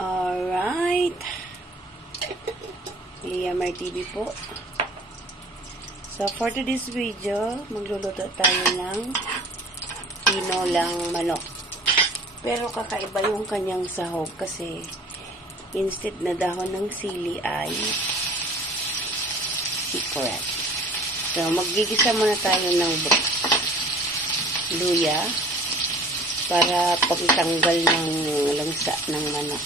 Alright. Liamar TV po. So, for today's video, magluluto tayo ng tinolang manok. Pero kakaiba yung kanyang sahog kasi instead na dahon ng sili ay secret. So, maggigisa muna tayo ng luya para pagtanggal ng langsa ng manok.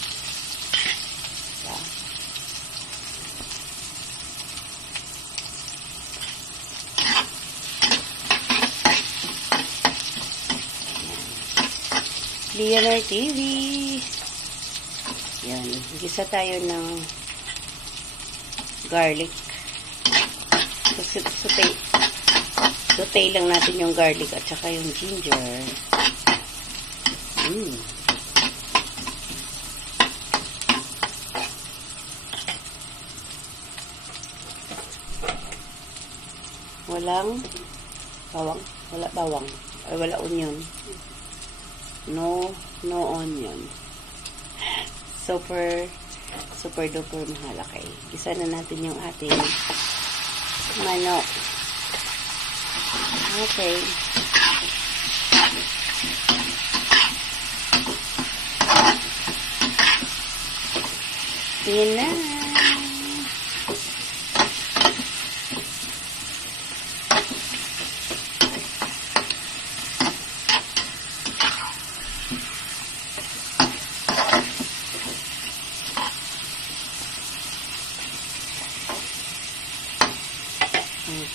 Liamar TV. Yan. Gisa tayo ng garlic. Saute lang natin yung garlic at saka yung ginger. Walang bawang. Wala bawang. Ay, wala onion. No onion. Super duper mahalakay. Gisa na natin yung ating manok. Okay. Yan na.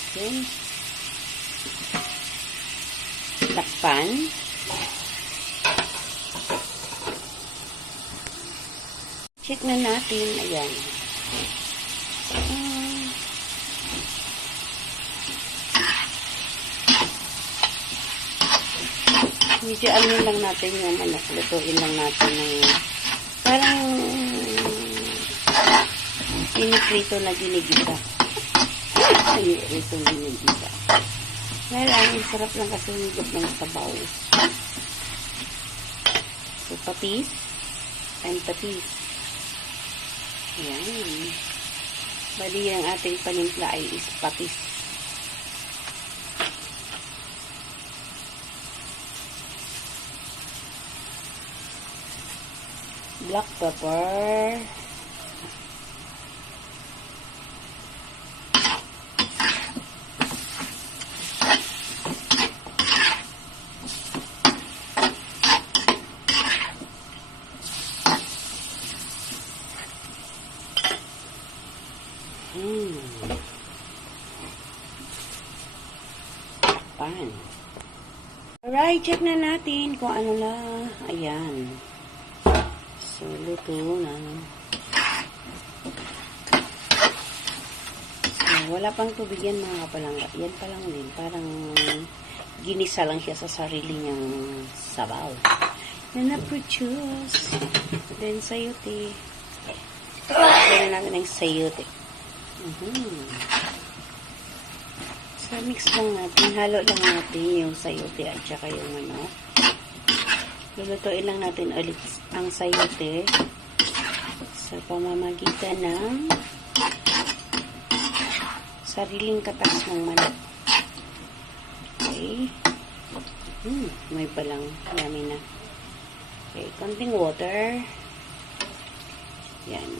Okay. Takpan. Check na natin. Ayan. Medyo ano lang natin yung manok. Lutuin lang natin ng parang piniprito na ginigisa. Itong ginigisa. Well, ang sarap lang kasi higop ng sabaw. So, patis and patis. Ayan. Bali, ang ating panimpla ay is patis. Black pepper. Pan. Alright, check na natin kung ano na. Ayan. So, luto na. So, wala pang tubig yan mga kapalangga. Yan pa lang din. Parang ginisa lang siya sa sarili niyang sabaw. Yan na-produce. Then, sayote. Then, natin ang sayote. So, mix lang natin. Halo lang natin yung sayote at saka yung manok. Lulutuin lang natin ulit ang sayote sa pamamagitan ng sariling katas ng manok. Okay. May palang. Yummy na. Okay. Konting water. Yan.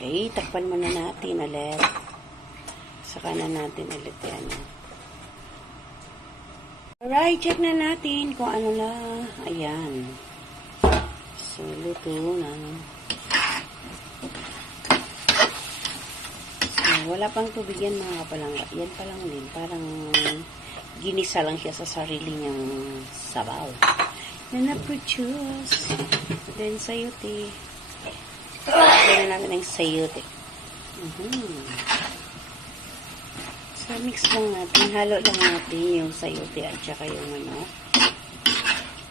Okay, takpan muna natin ulit. Saka na natin ulit yan. Alright, check na natin kung ano na. Ayan. So, luto na. So, wala pang tubig yan mga kapalangga. Yan pa lang din. Parang ginisa lang siya sa sarili niyang sabaw. Yan na-produce. Then, sayote. Kaya natin ang sayote. So, mix lang natin. Halo lang natin yung sayote at saka yung manok.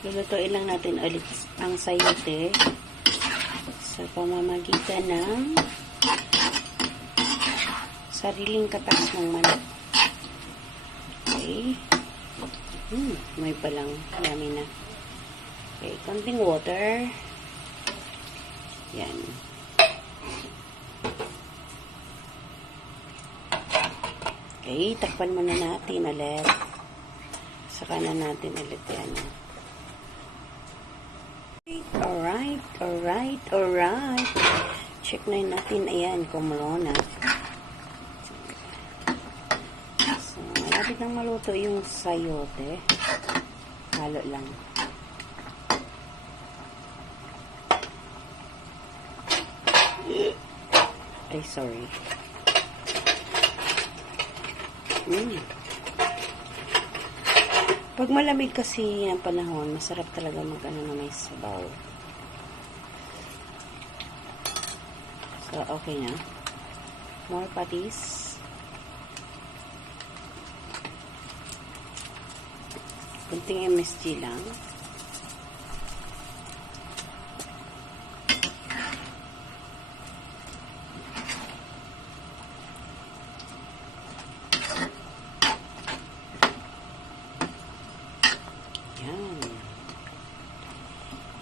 Lulutuin lang natin ulit ang sayote sa pamamagitan ng sariling katas ng manok. Okay. May palang. Yummy na. Okay, konting water. Yan. Okay, takpan muna natin ulit. Saka na natin ulit yan. Alright. Check na natin. Ayan, kumulo na. So, malapit nang maluto yung sayote. Halo lang. Ay, sorry. Pag malamig kasi ang panahon, masarap talaga mag-ano na may sabaw. So, okay na. More patties. Kunting MSG lang.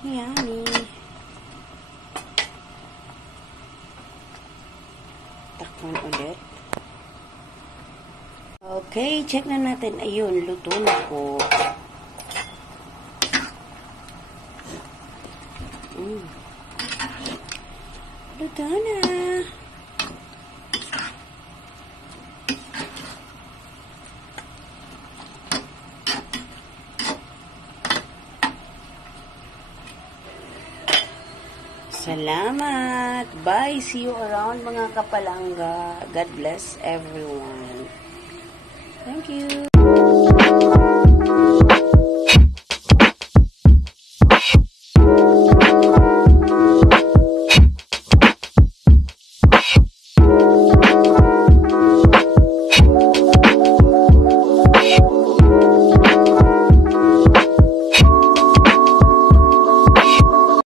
Yummy. Takpan ulit. Okay, check na natin. Ayun, luto na po. Luto na. Salamat. Bye. See you around mga kapalangga. God bless everyone. Thank you.